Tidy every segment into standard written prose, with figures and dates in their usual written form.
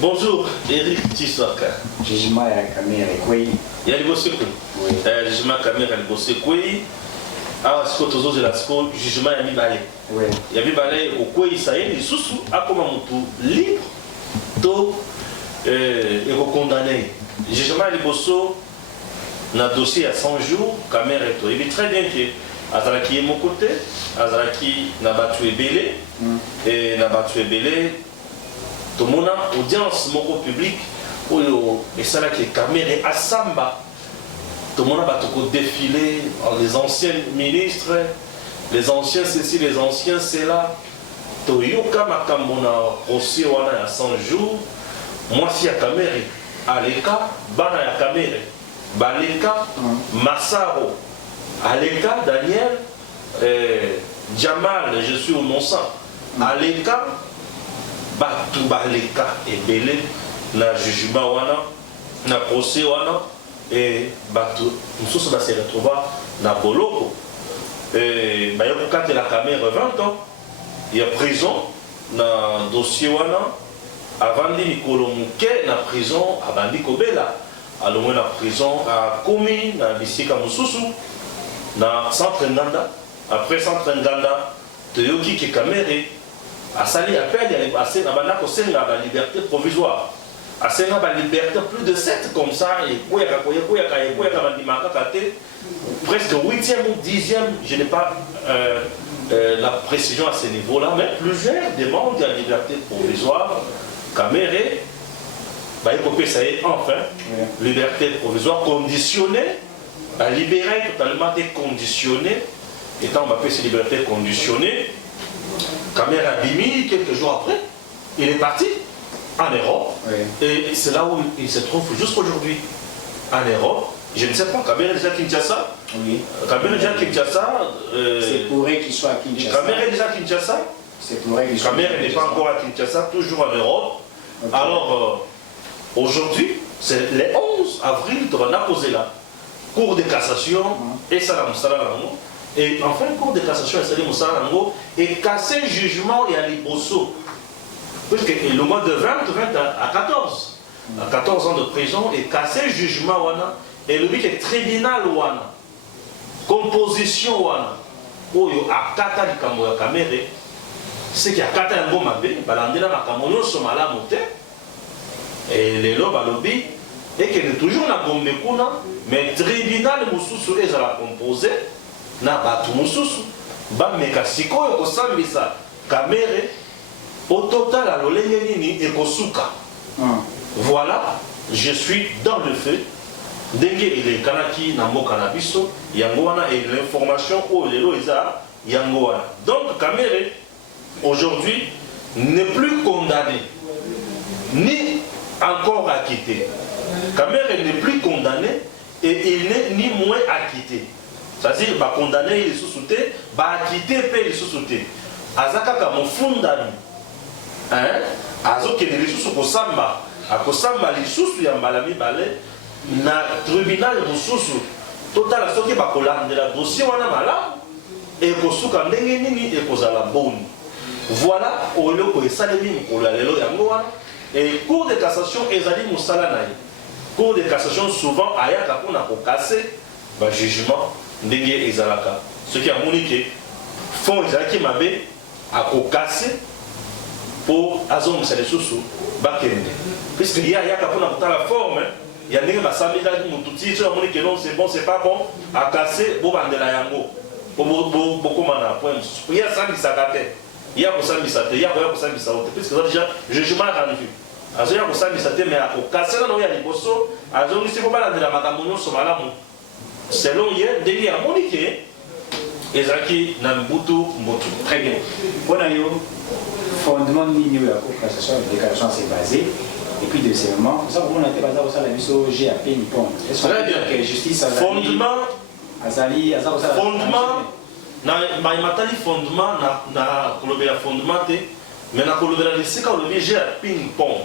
Bonjour, Eric Tiswaka. Jugement ya kamera kwei. Il y a les bossés quoi? Oui. Jugement caméra les bossés quoi? Ah, ce que tu as la score jugement ya mibalé. Oui. Ya mibalé au quoi ça y est, les sous a comme un libre to et condamné. Jugement les bossés na dossier à 100 jours caméra et tout. Il est très bien que Azaraki est mon côté, Azaraki n'a battu Ebele et n'a battu Ebele. Tout le monde a audience mon public et ça là qui est caméra à Samba. Tout le monde a défilé, les anciens ministres, les anciens ceci, les anciens c'est là. Tout yoka makamona aussi wana à 100 jours. Moi si à caméra Aleka, bana ya caméra, Baleka, Massaro, Aleka, Daniel, Jamal, je suis au non-sang. Aleka, Batu Baleka et Belé, na jugement wana, na procès wana, et Batu, nous sommes se retrouver na Boloko. Et bah, quand la caméra 20 ans, il y a prison, na dossier wana, avant de Nicolo Mouké, na prison, à Bandi Kobela, à l'au moins na prison, à Komi, na Bissika Moussousou, na centre Nganda, après centre Nganda, Toyoki qui caméra. À sali appel à la liberté provisoire. À la liberté plus de 7 comme ça, et presque 8e ou 10e, je n'ai pas la précision à ce niveau-là, mais plusieurs demandent la liberté provisoire. Caméré, ça y est, enfin, liberté provisoire conditionnée, libérée totalement déconditionnée, étant on appelle ces libertés conditionnées. Caméra Bimi, quelques jours après, il est parti en Europe. Et c'est là où il se trouve jusqu'aujourd'hui. En Europe, je ne sais pas, Caméra est déjà à Kinshasa. Oui. Caméra est déjà à Kinshasa. C'est pourrait qu'il soit à Kinshasa. Caméra est déjà à Kinshasa. C'est pourrait qu'il soit. Caméra n'est pas encore à Kinshasa, toujours en Europe. Okay. Alors, aujourd'hui, c'est le 11 avril, tu vas poser là. Cour de cassation, et ça et enfin, le cours de cassation est cassé jugement et à Liboso. Parce que le mois de 20 à 14. À 14 ans de prison et cassé jugement wana. Et le but est tribunal wana. Composition wana. Oyo akata likambo ya kamere. C'est qu'il y a kata yango mabe, balandela makambo nyonso malamu te. Et les lois balobi et qu'il est toujours na bombe kuna, mais tribunal mususu ezala composé. Na batu mususu ba meka sikoyo kosambisa kamere au total à lolenge nini ekosuka. Voilà, je suis dans le feu. Ndenge ele kanaki na mboka na biso yango wana et l'information au lelo eza yango wana. Donc kamere aujourd'hui n'est plus condamné ni encore acquitté. Kamere n'est plus condamné et il n'est ni moins acquitté. C'est-à-dire, bah, condamné, il est sous-souté, bah, acquitté, il est sous-souté. Azakaka, mon fondami, hein, Azoke, il est sous-samba, à Kosamba, il est sous-yambalami, balé, na tribunal, il est sous-sous. Total, à ce qui va coller la dossier, on a malade, et Kosuka, Nengeni, et Kozala Boni. Voilà, au lieu que ça, les mimes, pour la Lelo Yangoan, et cour de cassation, Ezali Moussalanai. Cour de cassation, souvent, Ayaka, on a cassé, bah, jugement. Ndenge ezalaka ce qui a moniqué fond ezalaki mabe à casser pour azom c'est les sous bakende puisque il y a kapona pour la forme il y a ndenge basamida mututi sur moniqué non c'est bon c'est pas bon à casser bo bandela yango beaucoup mana point il y a ça qui s'attaque il y a ça qui s'attaque il y a ça qui s'attaque puisque ça déjà jugement rendu azo ya ça qui s'attaque mais à casser là non il y a liboso azo ni c'est pas la de la makamono so malamu. Selon hier, dès qu'il y a moniqué, Ezaki Nambutu Mbotu. Très bien. Voilà, fondement de la Cour de cassation, la déclaration s'est basée. Et puis, deuxièmement, ça, on a été basé sur la mission GAP Nippon. Très bien. Que justice fondement, Azali, fondement, na fondement, na kolobela fondement, mais na kolobela lesika olobi GAP Nippon.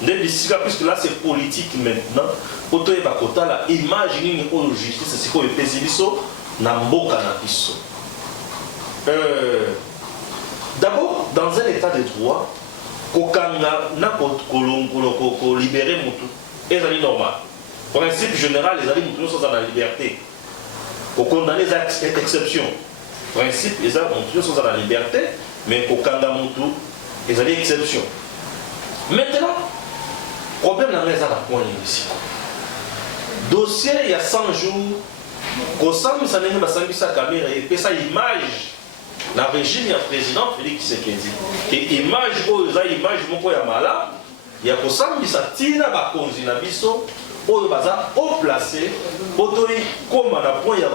Puisque là c'est politique maintenant. Auto et bakota la image ni au justice c'est quoi le pésibiso na mboka na biso. D'abord dans un état de droit kokanga na ko libérer mutu ezali normal principe général les ali mutu sans la liberté ko condamner les exceptions principe les ali mutu sans la liberté mais kokanga mutu ezali exception maintenant problème na ngeza na point ici dossier il y a 100 jours ko sambisa ndenge basambisa caméra et pesa image la régime ya président Félix Tshisekedi et image oyo eza image moko ya malamu ya kosambisa ntina bakonzi na biso oyo baza oplace po toyi koma na point ya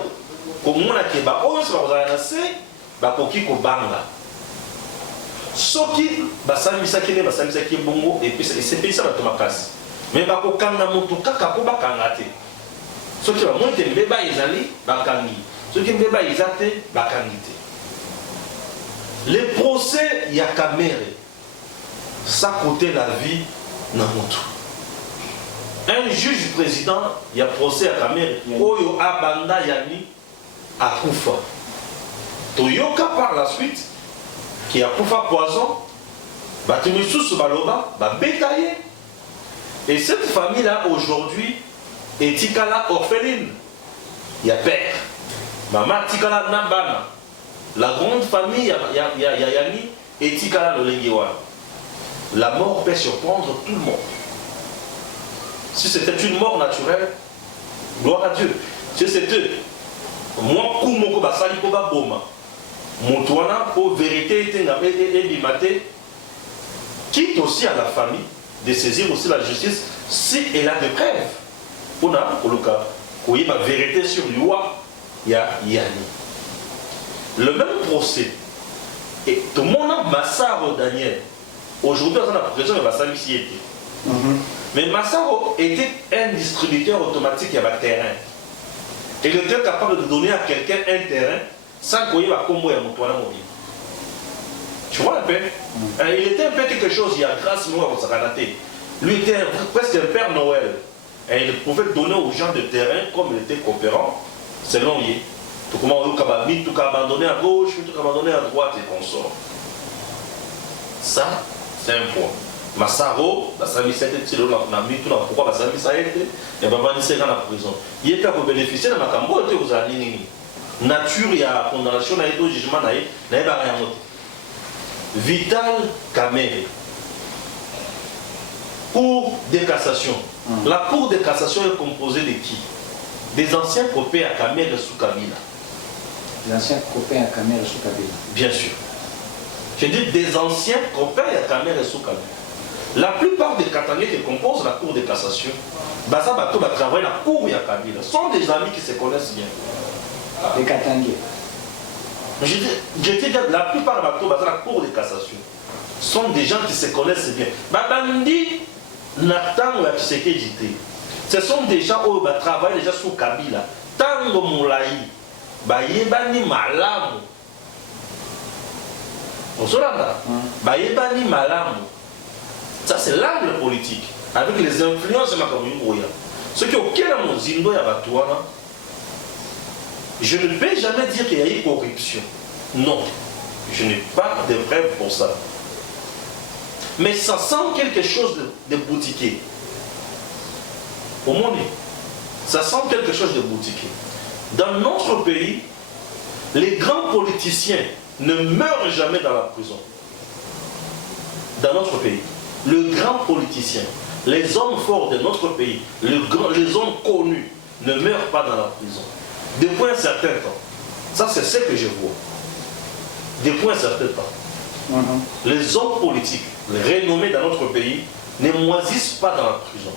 komona ke baoyo so bakozala na se bakoki kobanga soki basambisaki nde basambisaki bongo esepelisa bato makasi me bakokanga moto kaka po bakanga te soki bamoni te mbeba ezali bakangi soki mbeba eza te bakangi te. Les procès, il y a Kamere. Ça coûtait la vie dans notre. Un juge président, il y a procès à Kamere. Oyo Abanda Yani à Koufa. Toyoka par la suite, qui a Koufa poison, Batumissous Baloba, Bétaillé. Et cette famille-là, aujourd'hui, est Tikala orpheline. Il y a père. Maman Tikala Nambana. La grande famille, il y a Yani et Tikala Lolengiwa. La mort peut surprendre tout le monde. Si c'était une mort naturelle, gloire à Dieu. Si c'était moi, Koumoko Basali Koba Boma, Moutouana, pour vérité et bimate, quitte aussi à la famille de saisir aussi la justice si elle a des preuves. On a, pour le cas, où il y a la vérité sur l'Iwa, il y a Yani. Le même procès, et tout le monde a Massaro Daniel. Aujourd'hui, on a la prison de Massaro ici. Mais Massaro était un distributeur automatique à un terrain. Et il était capable de donner à quelqu'un un terrain sans qu'il y ait un combo et un motoir mobile. Tu vois un peu? Il était un peu quelque chose, il y a grâce à moi, lui était presque un Père Noël. Et il pouvait donner aux gens de terrain comme il était coopérant, selon lui. Tout comment on tout abandonner à gauche, tout abandonner à droite et consort. Ça, c'est un point. Massaro, la Samisette, pourquoi la Samisette, et va venir dans la prison. Il était pour bénéficier de ma cambo, et vous avez nature, il y a condamnation, il y a jugement, il y a rien d'autre. Vital Kamere. Cour de cassation. La cour de cassation est composée de qui? Des anciens copains à Kamere sous Kabila. Les anciens copains à Kamere sous Kabila. Bien sûr. Je dis des anciens copains à Kamere sous Kabila. La plupart des Katangais qui composent la cour de cassation, Baza Bato va travailler la cour de Kabila. Sont des amis qui se connaissent bien. Les Katangais. Je dis la plupart de Bato Baza la cour de cassation sont des gens qui se connaissent bien. Babandi Nathan ou Tshisekedi. Ce sont des gens qui travaillent déjà sous Kabila. Tango Moulaï, Bayebani Malamu. On se l'a Bayebani Malamu. Ça, c'est l'angle politique. Avec les influences de Makamouyouya. Ce qui est auquel mon Zindo et Abatouana, je ne vais jamais dire qu'il y a eu corruption. Non. Je n'ai pas de preuves pour ça. Mais ça sent quelque chose de boutiqué. Au monde, ça sent quelque chose de boutiqué. Dans notre pays, les grands politiciens ne meurent jamais dans la prison. Dans notre pays, le grand politicien, les hommes forts de notre pays, les hommes connus ne meurent pas dans la prison. Depuis un certain temps. Ça, c'est ce que je vois. Depuis un certain temps. Les hommes politiques, les renommés dans notre pays, ne moisissent pas dans la prison.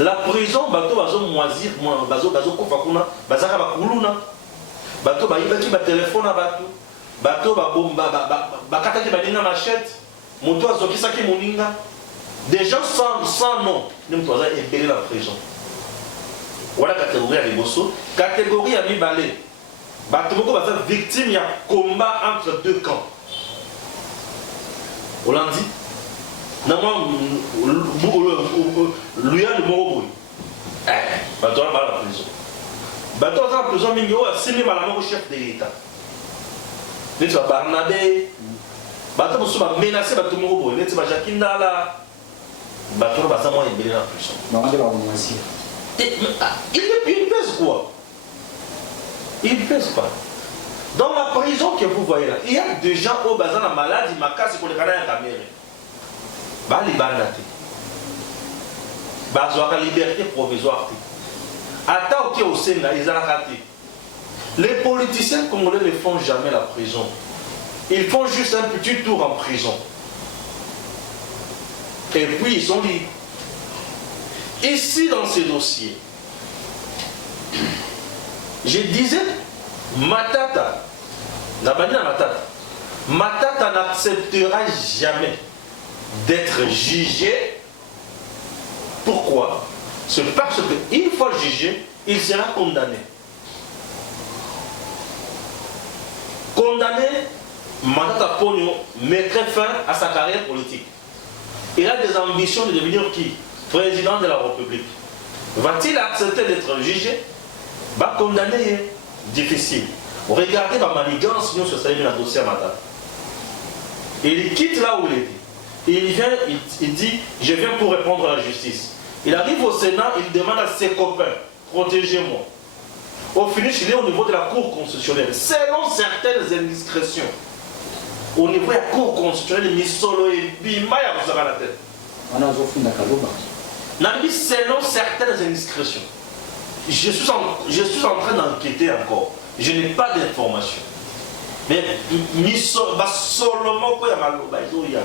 La prison, bato bazo moisir, bazo kofakuna, bazaka bakuluna, bato baibaki ba téléphone à bato bakataki baninga machette, moto azokisaki moninga. Des gens sans nom, nous sommes épelés la prison. Voilà la catégorie à Liboso. Catégorie à Mibalé. Bato moko baza victime, il y a combat entre deux camps. Hollandi. Luya de Moroboui. Bato a la prison. Bato a la prison, mais il y a 6 000 chef de l'État. Nous sommes Barnabé, bato mosusu bamenace bato moko boye neti bajaki ndala bato oyo baza mwa ebele na prison. Il pèse quoi? Il pèse pas. Dans la prison que vous voyez là, il y a des gens au bazar la maladie, ma casse pour les canards à caméra. Bah, les bandatés. Bah, la liberté provisoire. Attends, ok, au Sénat, ils ont raté. Les politiciens congolais ne font jamais la prison. Ils font juste un petit tour en prison. Et puis, ils sont libres. Ici, dans ces dossiers, je disais, Matata, Matata n'acceptera jamais d'être jugé. Pourquoi? C'est parce qu'une fois jugé, il sera condamné. Condamné, Matata Pogno mettrait fin à sa carrière politique. Il a des ambitions de devenir qui? Président de la République. Va-t-il accepter d'être jugé? Va condamner, difficile. Regardez ma manigance, nous sur le dossier à Matata. Il quitte là où il était. Il vient, il dit, je viens pour répondre à la justice. Il arrive au Sénat, il demande à ses copains, protégez-moi. Au finish, il est au niveau de la Cour constitutionnelle. Selon certaines indiscrétions, au niveau de la Cour constitutionnelle, Misolo et Bima, il y a la tête. Selon certaines indiscrétions. Je suis en train d'enquêter encore. Je n'ai pas d'informations. Mais seulement quoi il y a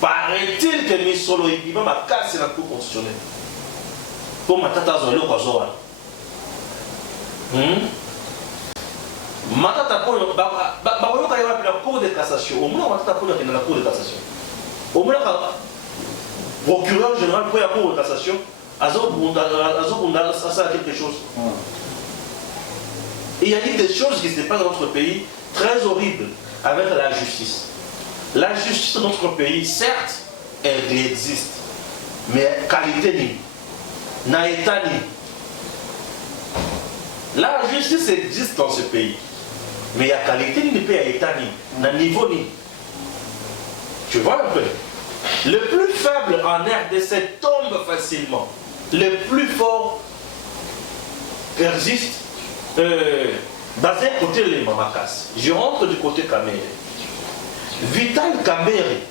paraît-il que Misolo et Bima m'a cassé la Cour constitutionnelle. Pour ma tata Zolo Kwazoa. Matata Polo, la Cour de cassation. Au moins, Matata Polo est dans la Cour de cassation. Au moins, le procureur général pour la Cour de cassation, ça a quelque chose. Et il y a eu des choses qui se passent dans notre pays très horribles avec la justice. La justice de notre pays, certes, elle existe, mais qualité ni, n'a état ni. La justice existe dans ce pays, mais il y a qualité ni, il y a état ni, n'a niveau ni. Tu vois un peu? Le plus faible en RDC tombe facilement. Le plus fort persiste. Basé côté les Mamakas. Je rentre du côté Kamere. Vital Kamere,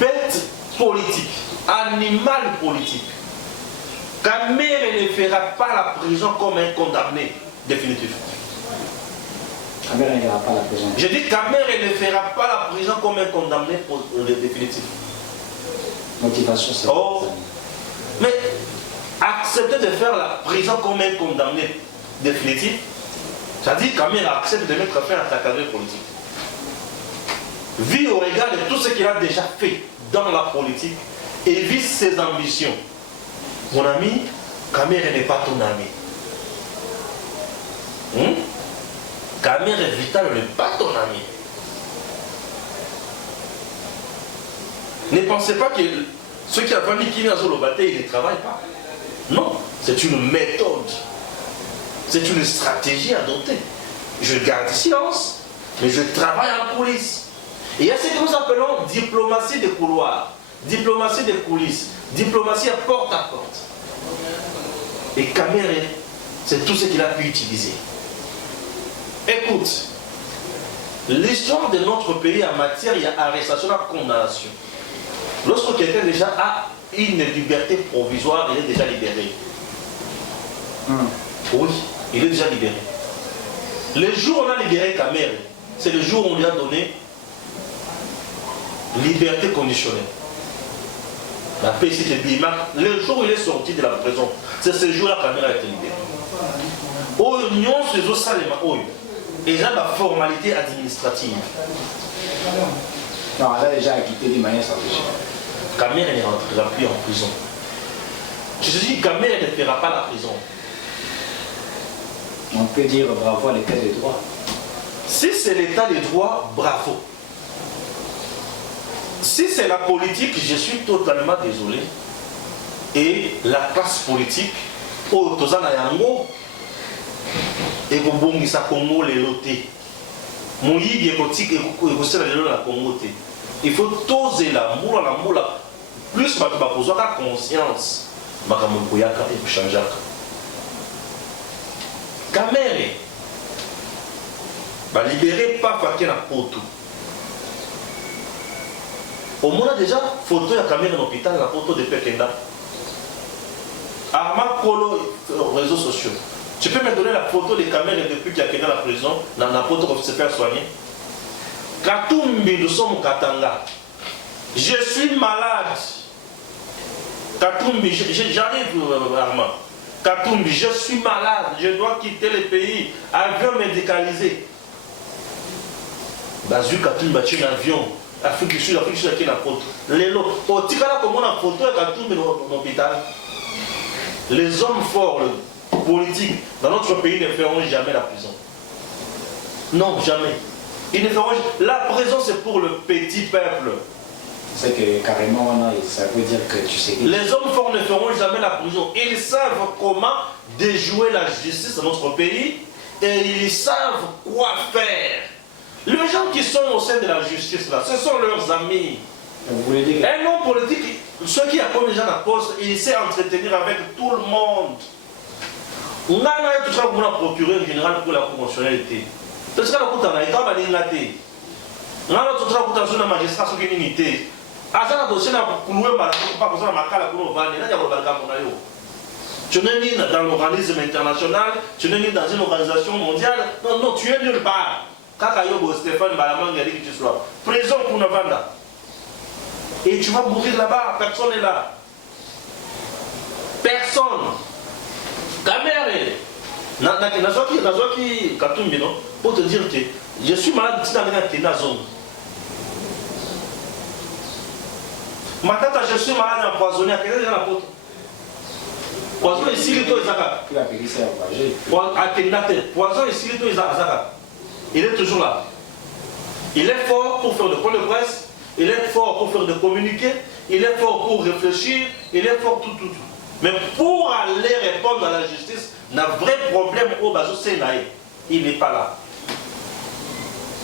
bête politique, animal politique. Kamere ne fera pas la prison comme un condamné définitif. Kamere ne fera pas la prison. Je dis Kamere ne fera pas la prison comme un condamné pour le définitif. Motivation, c'est mais accepter de faire la prison comme un condamné définitif, ça dit Kamere accepte de mettre fin à sa carrière politique. Vit au regard de tout ce qu'il a déjà fait dans la politique et vise ses ambitions. Mon ami, Kamere n'est pas ton ami. Kamere Vital n'est pas ton ami. Ne pensez pas que ceux qui ont mis Kini Azolobate, ils ne travaillent pas. Non, c'est une méthode. C'est une stratégie adoptée. Je garde silence, mais je travaille en coulisses. Et il y a ce que nous appelons diplomatie de couloir, diplomatie de coulisses, diplomatie à porte. Et Kamere, c'est tout ce qu'il a pu utiliser. Écoute, l'histoire de notre pays en matière d'arrestation et de condamnation. Lorsque quelqu'un déjà a une liberté provisoire, il est déjà libéré. Oui, il est déjà libéré. Le jour où on a libéré Kamere, c'est le jour où on lui a donné liberté conditionnelle. La PCT Bima, le jour où il est sorti de la prison, c'est ce jour-là que Kamere a été libéré. L'union, c'est ça les mains. Et là, la formalité administrative. Non, elle a déjà quitté de manière stratégique. Kamere ne rentrera plus en prison. Je te dis, Kamere ne fera pas la prison. On peut dire bravo à l'état de droit. Si c'est l'état de droit, bravo. Si c'est la politique, je suis totalement désolé. Et la classe politique, au Tozana Yango, et Gobongisa Congo les lotés. moyigi écotique et la communauté. Il faut toser la moula. Plus tu vas poser conscience, tu vas changer. Camère, va libérer pas Fakir la photo. Au moins déjà photo de la caméra dans l'hôpital, la photo de Pekenda. Arma Polo réseaux sociaux. Tu peux me donner la photo des caméras depuis qu'il y a quelqu'un dans la prison, dans la photo pour se faire soigner. Katumbi, nous sommes au Katanga. Je suis malade. Katumbi, j'arrive, Arma. Katumbi, je suis malade. Je dois quitter le pays. Avion médicalisé. Bazu Katumbi, bâti un avion. Afrique du Sud, qui est la photo. Les lots. Au Tikala, comme on a photo, Katumbi dans l'hôpital. Les hommes forts, politiques, dans notre pays ne feront jamais la prison. Non, jamais. Ils ne feront jamais. La prison, c'est pour le petit peuple. C'est que carrément, ça veut dire que tu sais. Les hommes forts ne feront jamais la prison. Ils savent comment déjouer la justice dans notre pays et ils savent quoi faire. Les gens qui sont au sein de la justice, là, ce sont leurs amis. Vous voulez dire que... Un homme politique, ceux qui apprennent les gens à la poste, il sait entretenir avec tout le monde. On a tout ça pour la procureur général pour la conventionnalité. C'est ce qu'on a pour la l'inglaté. On a tout ça pour la magistrat qui est unité. À ça, le dossier n'a pas besoin de ma cale pour nous vendre. Tu n'es ni dans l'organisme international, tu n'es ni dans une organisation mondiale. Non, non, tu es nulle part. Kakayobo Stéphane Balamang a dit que tu sois prison pour Novanda. Et tu vas mourir là-bas, personne n'est là. Personne. Camère. Pour te dire que je suis malade, tu n'as rien à zone. Ma tata, je suis malade empoisonné. À quel est la porte? Poison ici, il est Zaka. Poison ici, il est Zaka. Il est toujours là. Il est fort pour faire de points de presse. Il est fort pour faire de communiquer, il est fort pour réfléchir, il est fort tout. Mais pour aller répondre à la justice, un vrai problème au Bazo Sénaï, il n'est pas là.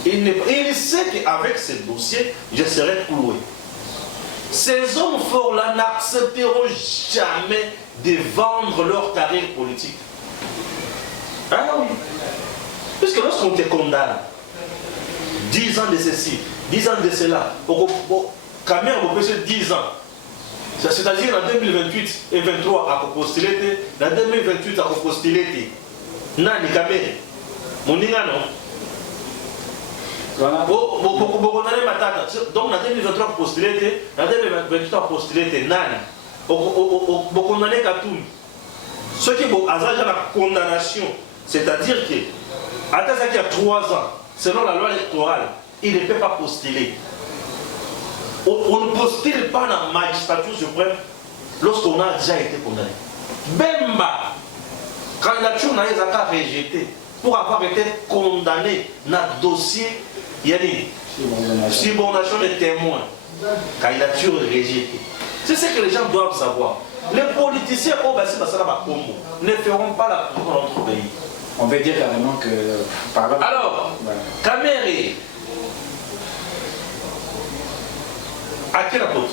Il sait qu'avec ce dossier, je serai cloué. Ces hommes forts-là n'accepteront jamais de vendre leur carrière politique. Ah oui. Puisque lorsqu'on te condamne, 10 ans de ceci, 10 ans de cela, Camer a passé 10 ans. C'est-à-dire en 2028 et 2023 à postulé, en 2028 à postulé. Nani Camer, mon ingano. Donc en 2023 postulé, en 2028 postulé, Nani. Vous condamnez Katoum. Ce qui est la condamnation, c'est-à-dire que, à il y a 3 ans, selon la loi électorale, il ne peut pas postuler. On ne postule pas dans la magistrature suprême lorsqu'on a déjà été condamné. Bemba, candidature n'a pas été rejetée pour avoir été condamné dans le dossier, il y a des subornation de témoins. Candidature rejetée. C'est ce que les gens doivent savoir. Les politiciens au Bassi Bassala Congo ne feront pas la prison dans notre pays. On veut dire carrément que... Alors, Caméré, à quel apôtre?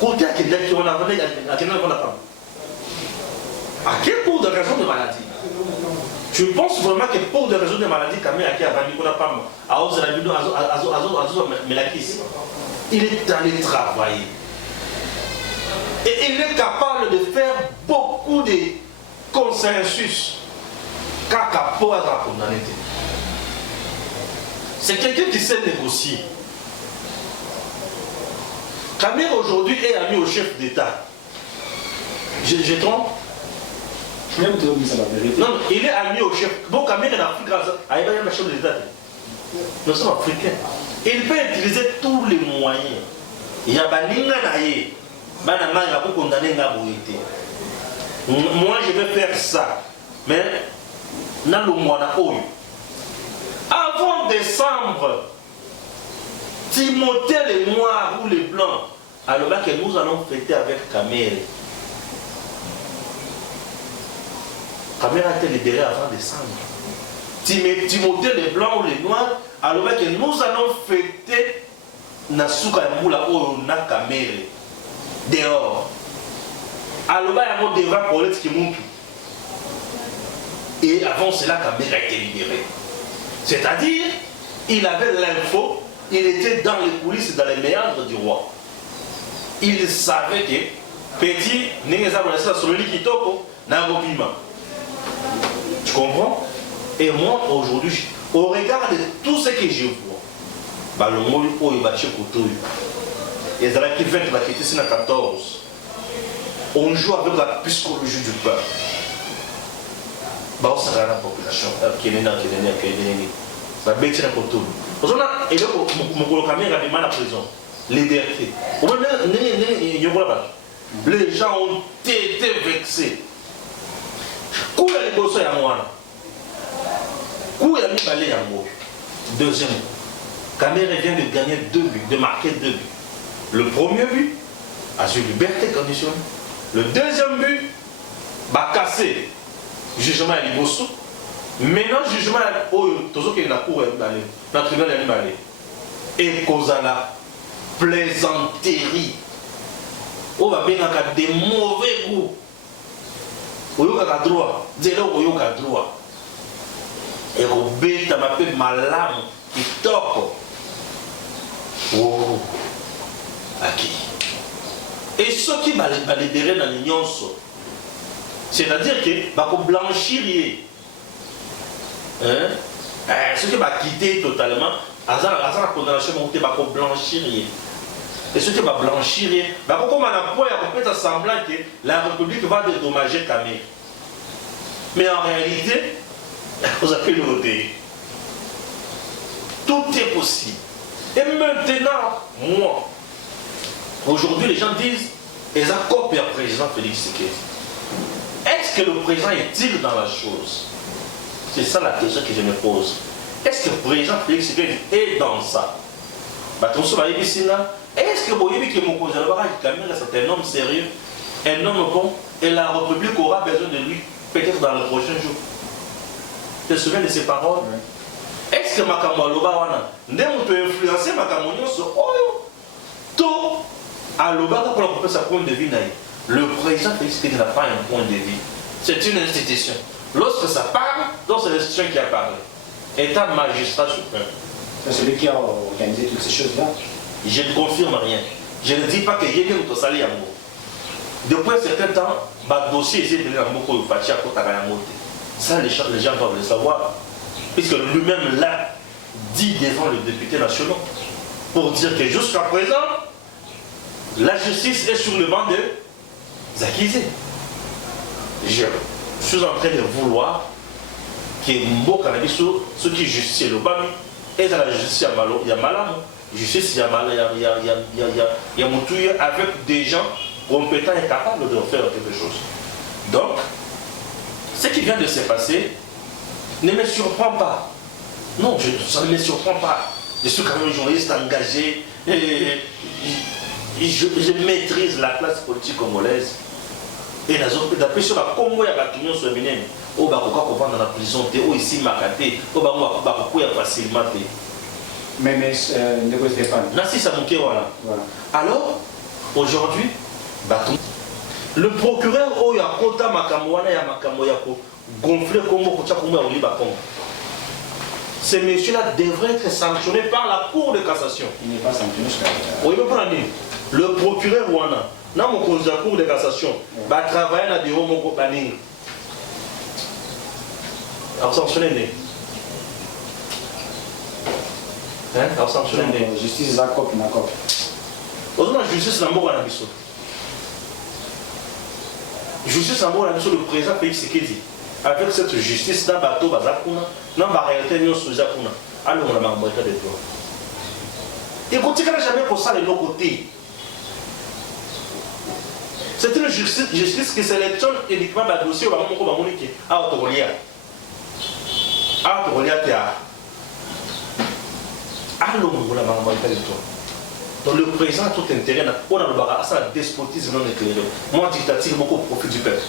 Côté à quel qui on a venu, à quel on a pas? À quel pour de raison de maladie? Tu penses vraiment que pour des raisons de maladie, Caméré a qui a vendu qu'on a pas à Oz la vidéo, à Melakis, il est allé travailler. Et il est capable de faire beaucoup de consensus. C'est quelqu'un qui sait négocier. Camille aujourd'hui est ami au chef d'État. Je trompe? Même te dire la vérité. Non, il est ami au chef. Bon, Camille est en Afrique, il y a un chef d'État. Nous sommes africains. Il peut utiliser tous les moyens. Il y a Baninga Naye. Bananga pour condamner la beauté. Moi, je vais faire ça. Mais, dans le mois d'août, avant décembre, Timothée les noirs ou les blancs, alors là que nous allons fêter avec Camère. Camère a été libéré avant décembre. Timothée les blancs ou les noirs, alors que nous allons fêter Nasuka Yamboula au Nakamere dehors. Alors il devra pour l'être qui monte. Et avant cela, Kamera a été libéré. C'est-à-dire, il avait l'info, il était dans les coulisses, dans les méandres du roi. Il savait que petit, Nénéza Boulassila sur le lit qui toque, n'a pas piment. Tu comprends? Et moi, aujourd'hui, au regard de tout ce que je vois, bah, le mot il va chez Koutou. Et dans la qui 20, la qui était 14, on joue avec la psychologie du peuple. Bah, on sera la population. Qui est né, la bête est pour tout. Et là, mon caméra a mal à prison. Liberté. Les gens ont été vexés. Où est le bosso à moi? Où est le balai à moi? Deuxième. Caméra vient de gagner 2 buts, de marquer 2 buts. Le premier but, a sur liberté conditionnelle. Le deuxième but, va casser. Jugement à Libosso. Maintenant, jugement au Tozo qui est dans la cour, dans le tribunal de l'Ibalé. Et Kozala, plaisanterie. On va bien avoir des mauvais goûts. On a droit. Dès là, on a droit. Et on bête à ma peu malam qui toque. Oh, à qui? Et ce qui va libérer dans l'union, c'est-à-dire que va blanchir. Ce qui va quitter totalement, à la condamnation, va blanchir. Et ce qui va blanchir, comme on a peut semblant que la République va dédommager Kamé. Mais en réalité, vous avez noté, tout est possible. Et maintenant, moi, aujourd'hui, les gens disent, ils accordent le président Félix Tshisekedi. Est-ce que le président est-il dans la chose? C'est ça la question que je me pose. Est-ce que le président Félix Tshisekedi est dans ça? Est-ce que vous voyez que mon cousin c'est un homme sérieux, un homme bon, et la République aura besoin de lui, peut-être dans le prochain jour? Tu te souviens de ses paroles? Oui. Est-ce que Makambo Aloba peut influencer Makambo sur tout Aloba pour la sa point de vue? Le président Félix Tshisekedi n'a pas un point de vue. C'est une institution. Lorsque ça parle, donc c'est l'institution qui a parlé. État magistrat suprême. C'est celui qui a organisé toutes ces choses-là. Je ne confirme rien. Je ne dis pas que Yémen ou Tossali Yango. Depuis un certain temps, le dossier est venu à Moko ou Fatia Kota Yango. Ça, les gens doivent le savoir. Puisque lui-même l'a dit devant les députés nationaux. Pour dire que jusqu'à présent, la justice est sur le banc des accusés. Je suis en train de vouloir que Mboka Nabiso, ceux qui justifient le BAMI, et dans la justice, il y a Malam. Justice, il y a Moutouille avec des gens compétents et capables de faire quelque chose. Donc, ce qui vient de se passer ne me surprend pas. Non, ça ne me surprend pas. Je suis quand même journaliste engagé. Et je maîtrise la classe politique congolaise. Et d'après sur la Congo, il y a la Union féminine. On va dans la prison, on ici Makate, on va facilement. Mais ne vous Stéphane. Nassi Samouké, voilà. Alors, aujourd'hui, le procureur Oya Kota Makamouana et Makamoyako gonflé comme Kochakouma au Libakongo. Ces messieurs-là devraient être sanctionnés par la Cour de cassation. Il n'est pas sanctionné jusqu'à. Oui, mais pas le procureur Ouana, dans mon cause de la Cour de cassation, va travailler dans le bureau de mon compagnie. Alors, sanctionné. Alors, sanctionné. Justice Zakop, Nakop. Aujourd'hui, la justice n'a pas de biso. Justice n'a pas de biso, le président Félix Tshisekedi. Avec cette justice, dans le bateau, dans la réalité, nous sommes Zakuna. Alors, on a marre de toi. Écoutez, quand jamais pour ça de l'autre côté. C'est une justice qui sélectionne uniquement le dossier au moment où on dit à Autorolia. À Autorolia, alors, on a marre de toi. Donc, le président a tout intérêt, on a le barrage, ça, le despotisme non éclairé. Moi, dictature, beaucoup profit du peuple.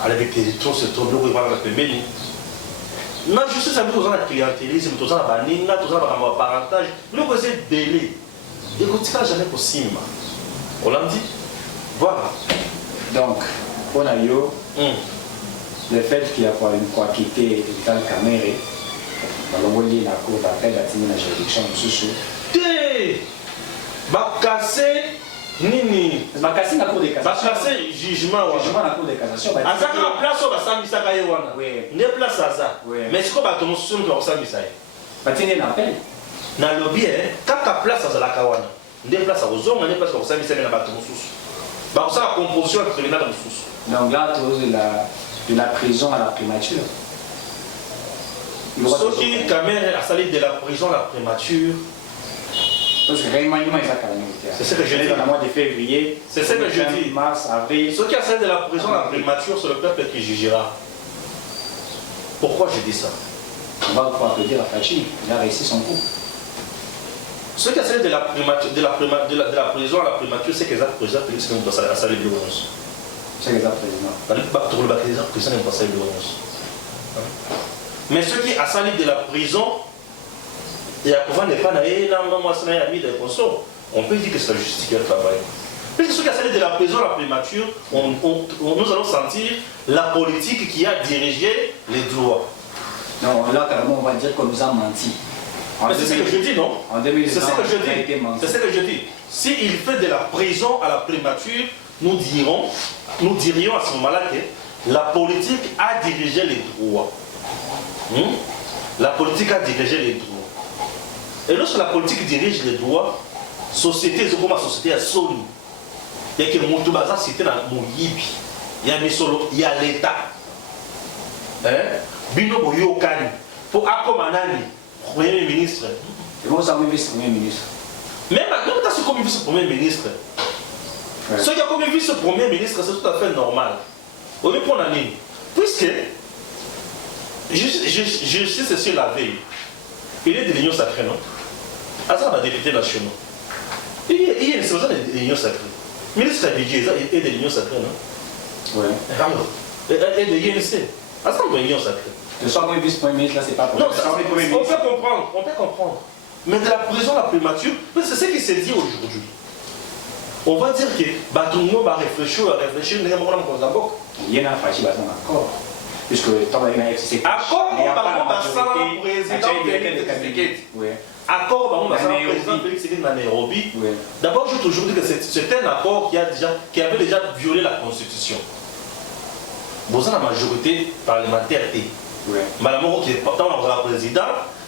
Avec les territoires, c'est trop lourd, il va la paix. La justice a mis dans le clientélisme, dans le baninga, dans le parentage. Le côté délai. Et quand tu n'as jamais possible. On l'a dit. Voilà. Donc, on a eu le fait qu'il y a une quantité de temps caméré. On a eu la cour d'appel, la juridiction, sous. Bakassé, Nini. Bakassé, la cour de cassation. Bakassé, jugement. Jugement, la cour de cassation. Azaka la place où Bassam Bissaka Yewana. Ne place à ça. Mais c'est quoi Baton Soum qui a Bassam Bissaka? Batine l'appel. Dans le lobby, quand la place à la Kawana, ne place à Ozon, ne place à Bassam Bissaka na Baton Sous. Bah, ça la composition criminelle de Sous. Donc là, de la prison à la primature. Ce qui Kamer a sali de la prison à la primature. Parce que réellement, il y a calamité. C'est ce que je dis. Dans le mois de février, c'est ce que je dis. Mars, avril. Ce qui a sali de la prison à la primature, c'est le peuple qui jugera. Pourquoi je dis ça? On va applaudir à Fachi, il a réussi son coup. Ce qui a sali de la prison à la primature, c'est que les présidents Félix qui ont sali de l'Ouance. C'est les présidents. Les présidents n'ont pas sali de l'Ouance. Mais ceux qui a sali de la prison, et à pouvoir ne pas aller dans on peut dire que c'est la justice qui a travaillé. Parce que ceux qui a sali de la prison à la primature, nous allons sentir la politique qui a dirigé les droits. Non, là, carrément, on va dire qu'on nous a menti. Mais c'est ce que je dis, non? En 2020, c'est ce que je dis. C'est ce que je dis. S'il fait de la prison à la primature, nous dirions à ce moment-là que la politique a dirigé les droits. La politique a dirigé les droits. Et lorsque la politique dirige les droits, société, c'est comme la société a soli. Il y a que Moutoubaza cité dans Mouyibi. Il y a Missolo, il y a l'État. Bino Boyo Kani. Pour Akomanani, Premier ministre. Et moi, ça m'a vice-premier ministre. Même maintenant, tu as comme vice-premier ministre. Ce qui a comme vice-premier ministre, c'est tout à fait normal. Au lieu de prendre la ligne. Puisque, justice sur la veille. Il est de l'Union sacrée, non? À ça, on a député national. Il y a une séance de l'Union sacrée. Le ministre du budget est de l'Union sacrée, non? Oui. Alors, et de l'INC. À ça, on a l'Union sacrée. De soit moi vice-premier ministre, là, c'est pas pour non, on peut comprendre. Mais de la prison la primature, c'est ce qui s'est dit aujourd'hui. On va dire que tout le monde va réfléchir, il y a un Fachi, encore. Puisque tant qu'il y a un FCC. Accord, on va faire président Félix. Accord, on va faire président Félix dans Nairobi. D'abord, je toujours dit que c'est un accord qui avait déjà violé la Constitution. Vous avez la majorité parlementaire. Madame Moro qui est dans le président,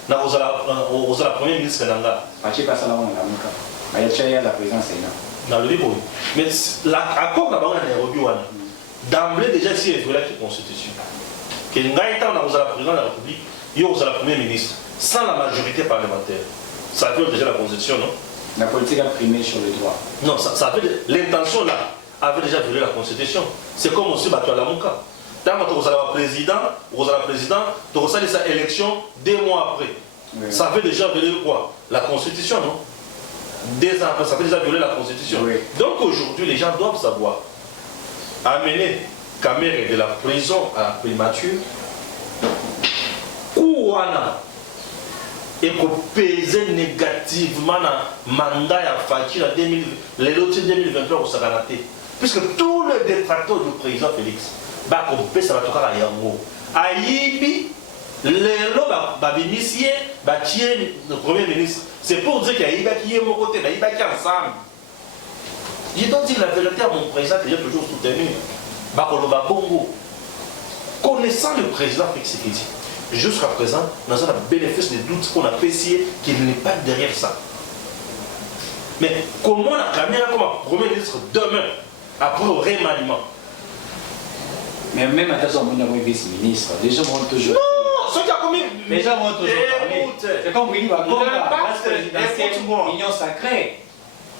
dans le premier ministre Nanga. Fachi passe là, on a la présidence. Dans le livre, mais l'accord d'abord en Nairobi, d'emblée déjà ici, il violé la Constitution. Que Ngaïta, on a la présidence de la République, il y a la premier ministre, sans la majorité parlementaire. Ça viole déjà la Constitution, non? La politique a primé sur le droit. Non, l'intention là avait déjà violé la Constitution. C'est comme aussi Batou Alamuka. Tant que vous avez le président, vous avez sa élection 2 mois après. Oui. Ça avait déjà violé quoi? La Constitution, non? 2 ans après, ça avait déjà violé la Constitution. Oui. Donc aujourd'hui, les gens doivent savoir amener Kamere de la prison à la primature, Kouana, et qu'on pèse négativement le mandat à Fachi en 2023 au Saganaté. Puisque tous les détracteurs du président Félix, qu'on pèse ça va toquer à Yango. Aïbi, les lots, le premier ministre. C'est pour dire qu'il y a qui est mon côté, il y a qui est ensemble. Je dois dire la vérité à mon président que j'ai toujours soutenu. Bakoloba Bongo. Connaissant le président Félix Tshisekedi, jusqu'à présent, nous avons le bénéfice des doutes qu'on a essayé qu'il n'est pas derrière ça. Mais comment la caméra comme un premier ministre demain, après le remaniement? Mais même à on a un vice-ministre, les gens vont toujours. Non, ceux qui ont commis. Les gens vont toujours parler. C'est comme Willy Wakonga, la présidentielle, l'union sacrée.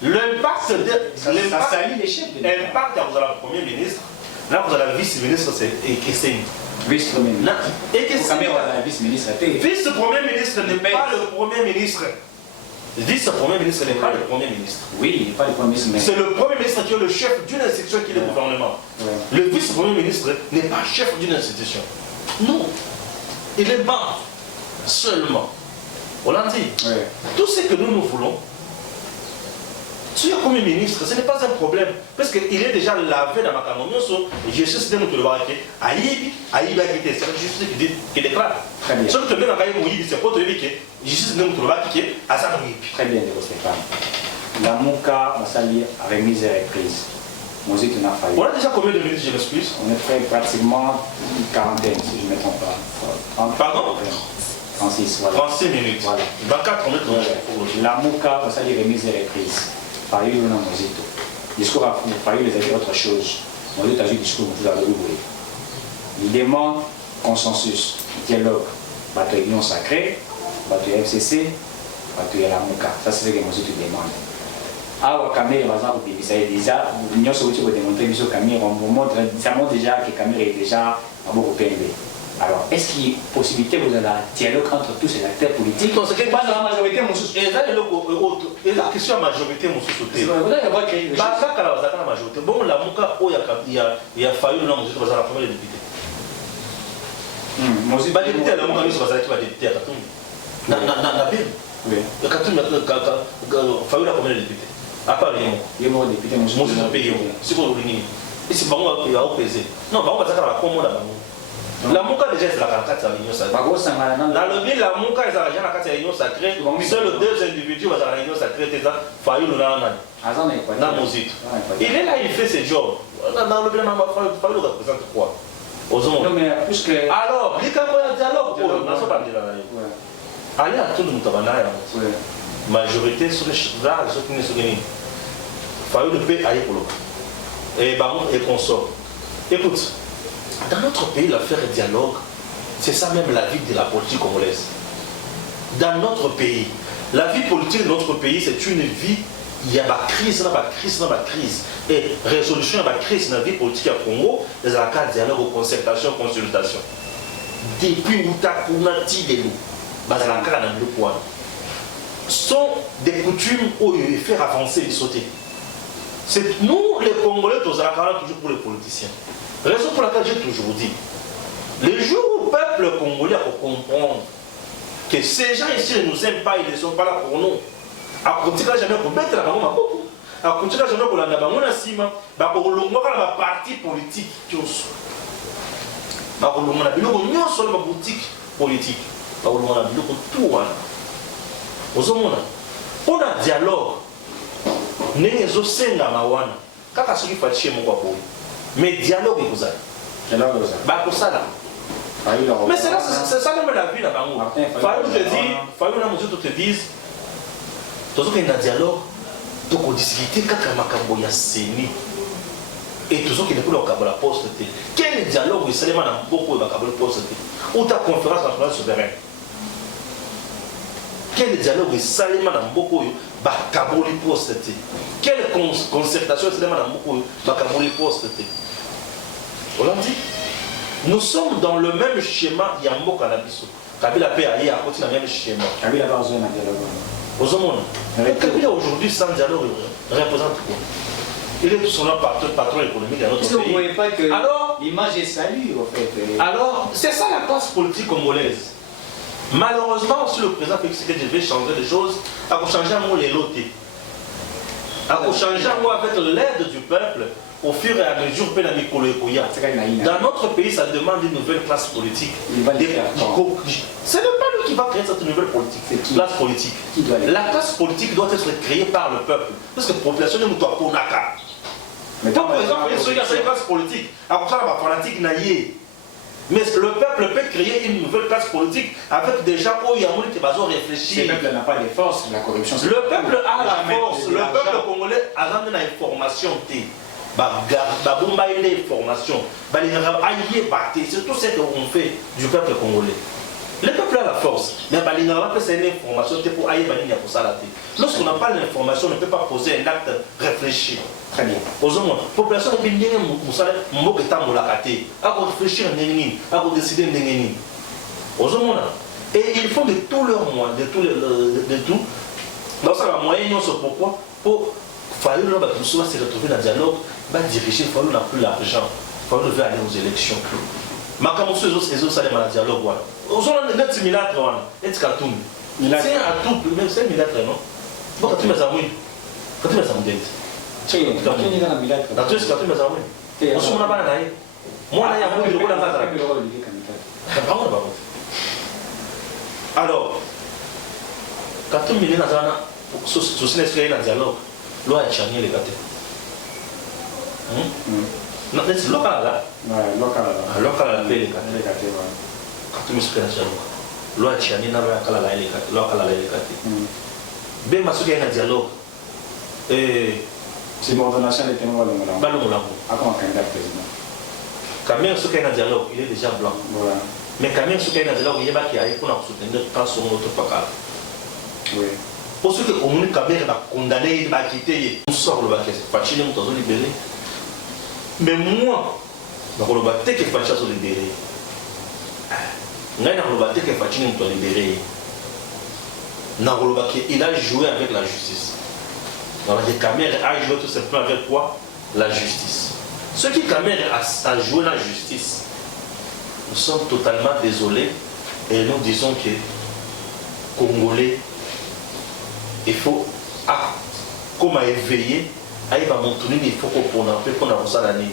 L'impact ça salit les chefs de l'État. L'impact quand vous avez le premier ministre, là vous avez le vice-ministre, c'est Ekessé. Vice-premier ministre. Ekessé. Vice-ministre. Vice-premier ministre n'est pas le premier ministre. Vice-premier ministre n'est pas le premier ministre. Oui, il n'est pas le premier ministre. C'est le premier ministre qui est le chef d'une institution qui est le gouvernement. Le vice-premier ministre n'est pas chef d'une institution. Non. et les banques seulement. On l'a dit. Oui. Tout ce que nous voulons, si tu es comme ministre, ce n'est pas un problème. Parce qu'il est déjà lavé dans ma camouflage. Je suis sûr que tu le vois. Aïe, c'est la justice qui déclare. Très bien. Si tu veux c'est pas te dire que je suis sûr que tu le vois. Très bien, Stéphane. La Mouka, on s'allie à remise et reprise. On a déjà combien de minutes, je m'excuse? On est fait pratiquement une quarantaine, si je ne me trompe pas. Pardon? 36, voilà. 36 minutes. Voilà. 24 minutes. La Mouka, on s'allie remise et reprise. Par exemple, on a Mosito. Discours à par exemple, les autre chose. Mosito a dit discours, vous avez oublié. Il demande consensus, dialogue. Bateau Union Sacrée, bateau FCC, bateau la Mouka. Ça, c'est ce que Mosito demande. Ah, Camille, par exemple, ça est déjà, l'Union soviétique va démontrer que Camille, ça montre déjà que Camille est déjà un beau PNB. Alors, est-ce qu'il y a possibilité vous avez un dialogue entre tous ces acteurs politiques? Non, c'est que pas dans la majorité, mon sous. Et là, il y a la question de la majorité, mon sous. C'est vrai, vous avez créé le bah, ça, la majorité. Bon, la Mouka, il y a fallu le nom de la première députée. Bah, député, la Mouka, il va député à Katoum. Na Bible. Oui. Le Katoum, il a fallu la première députée. À part les mots. Il y a mon député, mon sous. Mon sous pays. C'est pour le Guinée. Et c'est bon, il va peser. Non, bah, on va dire la commande à la Mouka. La Mouka déjà c'est la carte à l'Union sacrée. Dans le ville, la Mouka est la carte à l'Union sacrée. Seuls deux individus vont à l'Union sacrée. C'est ça. Fayu le Nana. Il est là, il fait ses jobs. Dans le ville, Fayu le représente quoi? Non, mais plus que. Alors, il y a un dialogue. Allez à tout le monde. Majorité sur les là, ceux qui ne sont pas. Fayu le paix aille pour le. Et Baron et consort. Écoute. Dans notre pays, l'affaire dialogue, c'est ça même la vie de la politique congolaise. Dans notre pays, la vie politique de notre pays, c'est une vie, il y a la crise, la crise. Et résolution de la crise dans la vie politique à Congo, les accords de dialogue, concertation, consultation. Depuis Outakuna, Tidelu, Bazalaka, dans le point, sont des coutumes où il faut faire avancer et sauter. C'est nous, les Congolais, toujours pour les politiciens. Raison pour laquelle j'ai toujours dit, les jours où le peuple congolais va comprendre que ces gens ici ne nous aiment pas, ils ne sont pas là pour nous. À continuer jamais pour mettre la banque beaucoup. À continuer jamais pour la banque na sima, pour le la parti politique qui os. Pour le monde biloko nyonso la boutique politique. Pour le monde biloko tout wana. Ozomona. On a dialogue. Nenge zo senga mawana. Kaka soki fatie moko ko. Mais dialogue est vous avez. Bah pour ça là. Mais c'est ça même la vie là-bas. Fallu te dise, tout ce qu'il y a un dialogue, tout qu'on discute, quand il y a un séni, et tout ce qui est pour la poste. Quel dialogue est seulement dans beaucoup de la poste ou ta conférence nationale souveraine? Quel dialogue est seulement dans beaucoup de la poste? Quelle concertation est seulement dans beaucoup de la poste? On l'a dit. Nous sommes dans le même schéma Yambo Kanabiso. Kabila paix ailleurs à côté du même schéma. Kabila a besoin d'un dialogue. Kabila aujourd'hui sans dialogue représente quoi? Il est tout son patron économique dans notre pays. Vous ne voyez pas que l'image est salue en fait. Alors, c'est ça la classe politique congolaise. Malheureusement, si le président Félix Tshisekedi devait changer les choses, il faut changer un mot les lotés. Il faut changer un mot avec l'aide du peuple. Au fur et à mesure, dans notre pays, ça demande une nouvelle classe politique. Ce n'est pas lui qui va créer cette nouvelle politique, classe politique. La classe politique doit être créée par le peuple. Parce que la population ne doit pas naka. Mais par exemple, il y a une classe politique. Après ça, la fanatique naïe. Mais le peuple peut créer une nouvelle classe politique avec des gens où il y a un monde qui va réfléchir. Le peuple n'a pas les forces, la corruption. Le peuple a la force. Le peuple congolais a une information. Les formations, c'est tout ce qu'on fait du peuple congolais. Le peuple a la force, mais c'est une information pour aller pour ça. Lorsqu'on n'a pas l'information, on ne peut pas poser un acte réfléchi. Très bien. La population est bien réfléchir, à décider. Et ils font de tous leurs moyens, de tout. Dans ça, la moyenne, pourquoi? Pour fallu se retrouver dans le dialogue, diriger, il faut n'a plus l'argent, il faut aller aux élections. Makamosu ezo salé mal dialogue wana. Ozona net milatre wana, et katumi. C'est un tout, même c'est milatre non. Bon katumi za mwini. Katumi za mdente. C'est katumi za milatre. Na tuesi katumi za mwini. Osoma bana na ye. Mwana ya mwini lokola ngazara. Bango na bango. Alors, katumi ni nazana sosine sike na dialogue. Lo a changé les gâteaux. Non, c'est local là. Local les gâteaux. Quand tu me souviens de loi chani na ba kala la les gâteaux. Ben ma souviens de dialogue. C'est mon donation de témoin de mon Balon. À comment candidat président. Camille souviens de dialogue, il est déjà blanc. Mais Camille souviens de dialogue, il est pas qui a pour soutenir quand son autre pas. Oui. Pour ceux qui ont Camille va condamner, va quitter, on sort le bac, Fachine nous avons libéré. Mais moi, je ne vais pas que Fachine soit libéré. Je ne vais pas que Fachine soit libéré. Il a joué avec la justice. Donc Camille a joué tout simplement avec quoi? La justice. Ce qui Camille a joué la justice, nous sommes totalement désolés et nous disons que Congolais, il faut, comme à éveiller, il faut qu'on a ça l'année.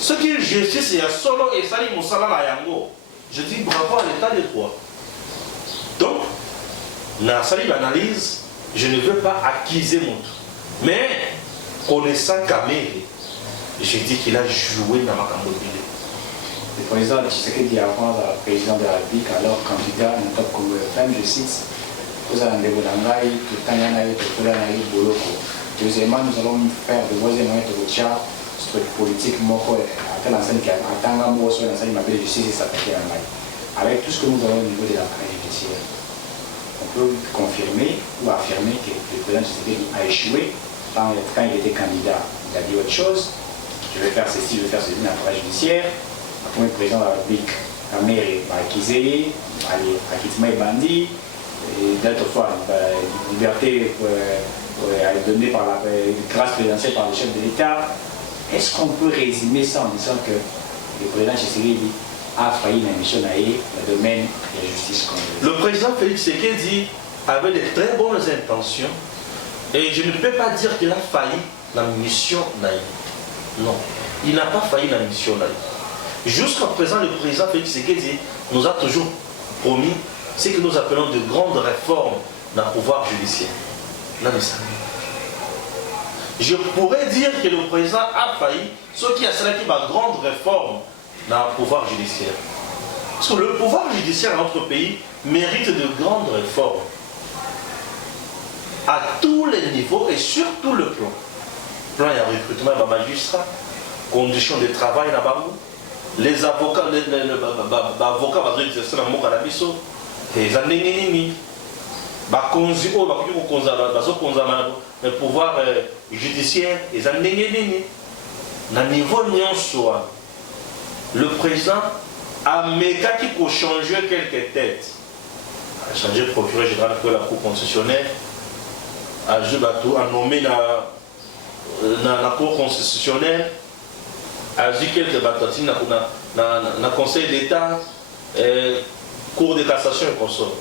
Ce qui est justice, c'est solo et ça, il yango. Je dis bravo à l'état de droit. Donc, dans cette analyse, je ne veux pas accuser mon truc. Mais, connaissant Kamere, je dis qu'il a joué dans ma Cambodie. Le président Tshisekedi avant le président de la République, alors candidat en top Congo FM, je cite, deuxièmement, nous allons faire de vos moyens de votre structure politique, à telle enseigne qui a un mot sur l'enseigne de justice et s'attaquer à Maï. Avec tout ce que nous avons au niveau de la carrière judiciaire, on peut confirmer ou affirmer que le président Tshisekedi a échoué quand il était candidat. Il a dit autre chose, je vais faire ceci, je vais faire ceci dans la carrière judiciaire. Le premier président de la République, la mère va acquiser, acquittement et bandit. D'autres fois, liberté donnée par la grâce présidentielle par le chef de l'État. Est-ce qu'on peut résumer ça en disant que le président Tshisekedi a failli dans la mission le domaine de la justice congolaise? Le président Félix Tshisekedi avait de très bonnes intentions et je ne peux pas dire qu'il a failli dans la mission naïve. Non, il n'a pas failli dans la mission naïve. Jusqu'à présent, le président Félix Tshisekedi nous a toujours promis ce que nous appelons de grandes réformes dans le pouvoir judiciaire. Je pourrais dire que le président a failli, ce qui a cela qui va grande réforme dans le pouvoir judiciaire. Parce que le pouvoir judiciaire dans notre pays mérite de grandes réformes à tous les niveaux et sur tout le plan. Plan de recrutement des magistrats, conditions de travail dans les avocats, les avocats vont exercer dans le Mokalabiso, les annénénémi, le pouvoir judiciaire, les annénénémi. Dans le niveau le président a méga qui pour changer quelques têtes. A changé le procureur général de la Cour constitutionnelle, a nommé la Cour constitutionnelle, a vu quelques batatilles dans le Conseil d'État, Cour de cassation et consort.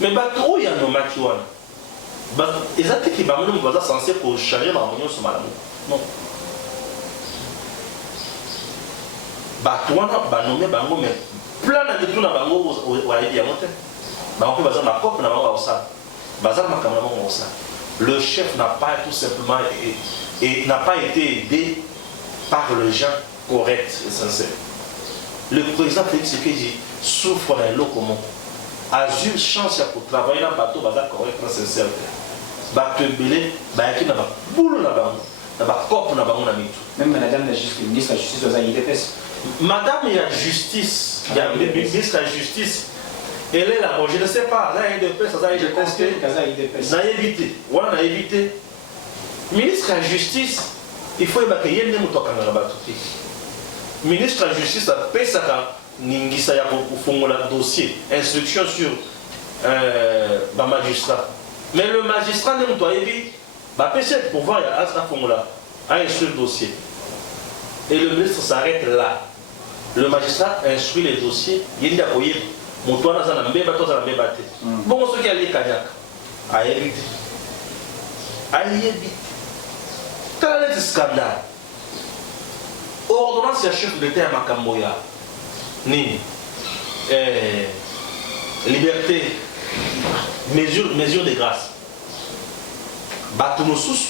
Mais où il y a nos maquillons? Ils ont dit qu'ils sont censés pour changer la réunion sur Malamou. Non. Batouana va nommer Bango, mais plein de tout dans Bango ou à Ediamote. Bango Bazar ma copie n'a pas ça. Bazar ma caméra ça. Le chef n'a pas tout simplement et n'a pas été aidé par les gens corrects et sincères. Le président Félix Tshisekedi souffre d'un lot commun. A eu chance pour travailler dans le bateau Bazar correct et sincère. Bateau belé, qui n'a pas boulot là-bas. Même madame la justice, ministre de la justice aux IDPS. Madame la justice, il y a le ministre de la justice. Elle est là, bon, je ne sais pas, là, IDPS, ça a évité. Voilà, on a évité. Ministre de la justice, il faut évacuer les ministre de la justice a fait ça, Ningisa ya pour le dossier, instruction sur le magistrat. Mais le magistrat n'est pas évident. Le pouvoir a instruire le dossier. Et le ministre s'arrête là. le magistrat instruit les dossiers, il y a des moutons dans un mbeba, dans un mbeba. Bon, ce qui a les Kanyak, a évité. A évité. Quel est le scandale? Ordonnance de chef de l'État à Makamboya. Ni liberté, mesure de grâce. Batumoussous,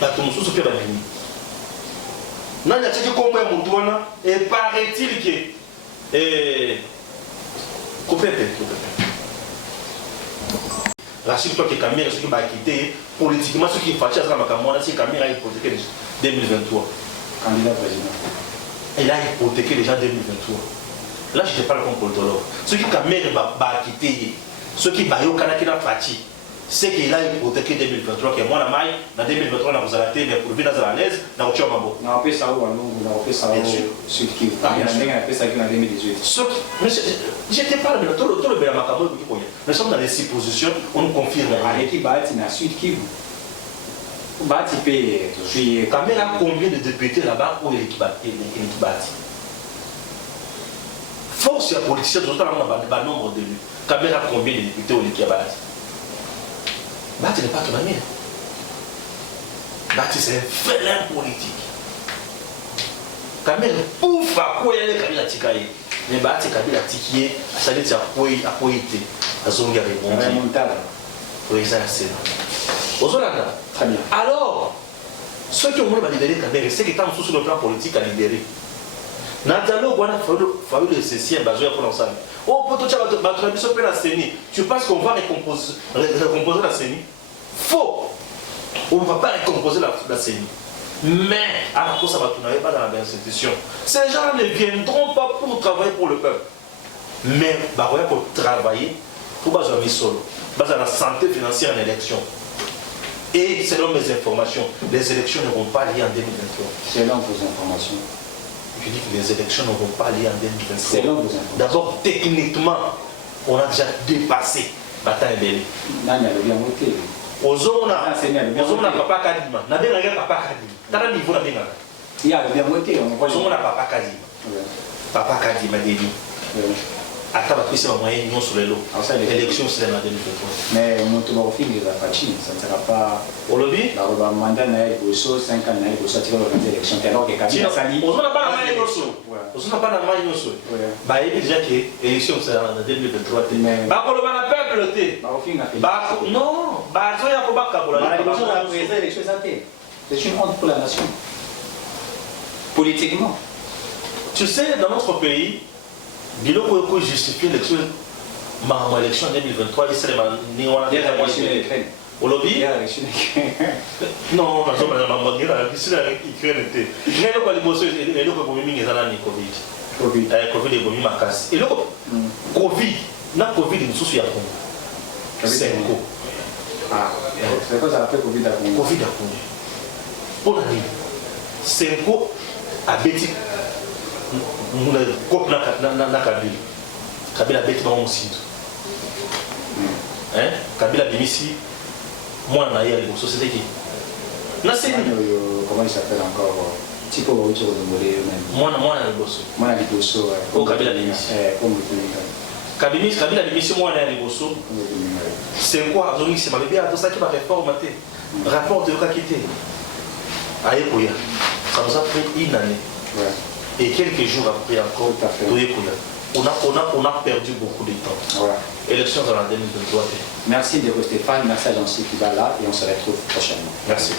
Batumoussous, c'est pas fini. Non, il y a ce qui comprend Moutouana, et paraît-il que. Coupé. Rachid, toi qui est Camille, ce qui va quitter, politiquement, ce qui est fâché à Makamboya, c'est Camille a hypothéqué 2023. Candidat président. Il a hypothéqué déjà 2023. Là, je ne te parle comme politologue. Ce qui va quitter, ce qui va au Canada qui n'a pas quitter, c'est qu'il a hypothéqué 2023, que moi, en 2023, on a arrêté, mais pour vivre dans la l'aise, on a autre chose. On a fait ça où on a fait ça au Sud Kivu. On a fait ça en 2018. Je te parle de tout le Bélamacamo, nous sommes dans les suppositions, on nous confirme. Avec qui bâtit dans Sud Kivu. Bâti paye. Caméra combien de députés là-bas où il est bâti? Force à politicien, tout le temps, on a un nombre d'élus. Caméra combien de députés où il est bâti? Bâti n'est pas ton ami. Bâti c'est un félin politique. Caméra pouf à quoi il y a les Kabila Tikaye. Mais Bâti Kabila Tikiye, ça veut dire à quoi il était. À Zonga remontada. Oui, ça c'est là. Très bien. Alors, ceux qui ont voulu libérer Kabila, c'est qu'ils sont sur le plan politique à libérer. Nathalie, on a fallu le cessier, pour l'ensemble. Oh, pour tout ça, tu penses qu'on va recomposer la CENI? Faux! On ne va pas recomposer la CENI. Mais, à la cause, ça n'avait pas dans la institution. Ces gens ne viendront pas pour travailler pour le peuple. Mais, pour travailler, pour baser solo, baser la santé financière en élection. Et selon mes informations, les élections ne vont pas lier en 2023. Selon vos informations. Je dis que les élections ne vont pas lier en 2023. Selon vos informations. D'abord, techniquement, on a déjà dépassé Bataille Belé. Non, il y a bien voté. On a papa Kadima. On a bien papa Kadima. Dans le niveau, on a bien. Il y a bien voté. On a papa Kadima. Papa Kadima Dédi. Attends, c'est un moyen union sur les lots. L'élection, c'est en 2023. Mais mon tour il va pas ça ne sera pas. Au lobby le mandat n'a pas 5 ans, n'a pas sorti l'élection. Alors que Kabila Sali. On n'a pas la main on n'a pas la main sur. Bah, il y a déjà que l'élection, c'est en 2023. Bah, pour le peuple, non, bah, il y a pas c'est une honte pour la nation. Politiquement. Tu sais, dans notre pays, Biloko peut justifier l'élection en 2023, il serait au lobby. Non, Kabila bête dans mon site. Kabila Bimisi, moi on a eu les sociétés qui. Comment il s'appelle encore? Tipo Baucho de Molé même. Moi on a le bosso. Moi on a le bosso. Oh Kabila Bimisi. Kabila Bimisi, moi on a le bosso. C'est quoi? Donc c'est ma bébé à tout ça qui va réformer. Rapport de Kakité. Aïe Kouya. Ça nous a pris une année. Et quelques jours après encore, on a perdu beaucoup de temps. Voilà. Élection dans la 2023. Merci de Stéphane, merci à Jean-Cyr qui va là et on se retrouve prochainement. Merci.